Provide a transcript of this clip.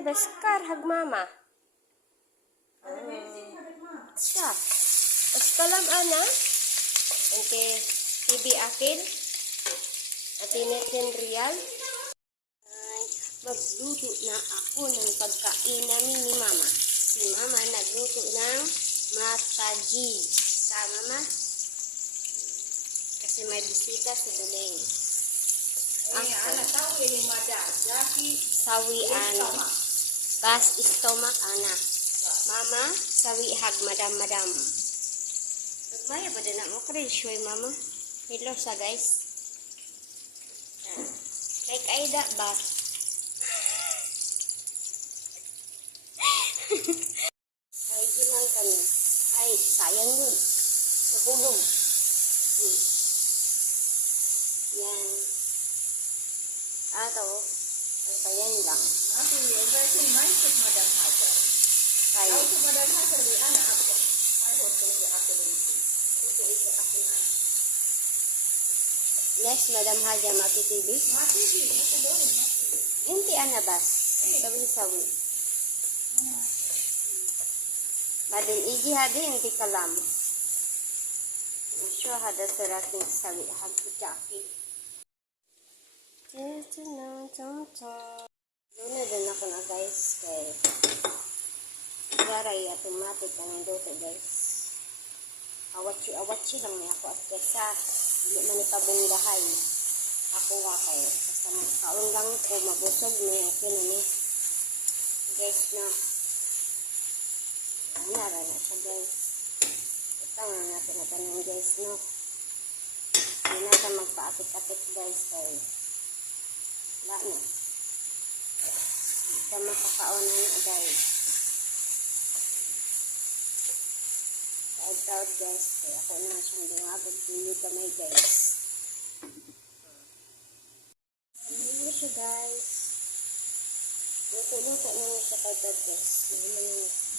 Baskar, hagmama. Siya. Askalam, ana. Okay. TV akin. At inetin real. Ay, magluto na ako ng pagkain namin ni mama. Si mama nagluto ng mataji. Tama, ma? Kasi may bisita sa daling. Sawian. Bas stomach, ana. Mama, sawihag, madam. Nagbaya ba din ako? Kresyoy, mama. Hello sa guys. Like Aida ba? Ay, lang kami. Ay, sayang yun. Nahulog. Yan. Ato, ay payan lang. Kaya. Yes, Madam Haja, matitibis. Inti anabas. Sawi-sawi. Madin igi hadi, inti kalam. Sure hada serating sawi hagpujaki. Doon na din ako na guys. Kaya garay automatic ang dote guys. Awatsi lang niya ako at kesa hindi man ipabunggahay. Ako nga kayo. Basta magkaon lang ko, mabusog niya. Okay na niya. Guys na. Nara na siya guys. Ito nga natin na tanong guys no. Hindi natin magpaapit-apit guys kayo. Wala na. Ito makakaon na guys. Out guys. Kaya ako na siyang dungagod. Tuyo kamay guys. Ano siya guys. Luto-luto na niya siya kagad guys. Hindi naman niya.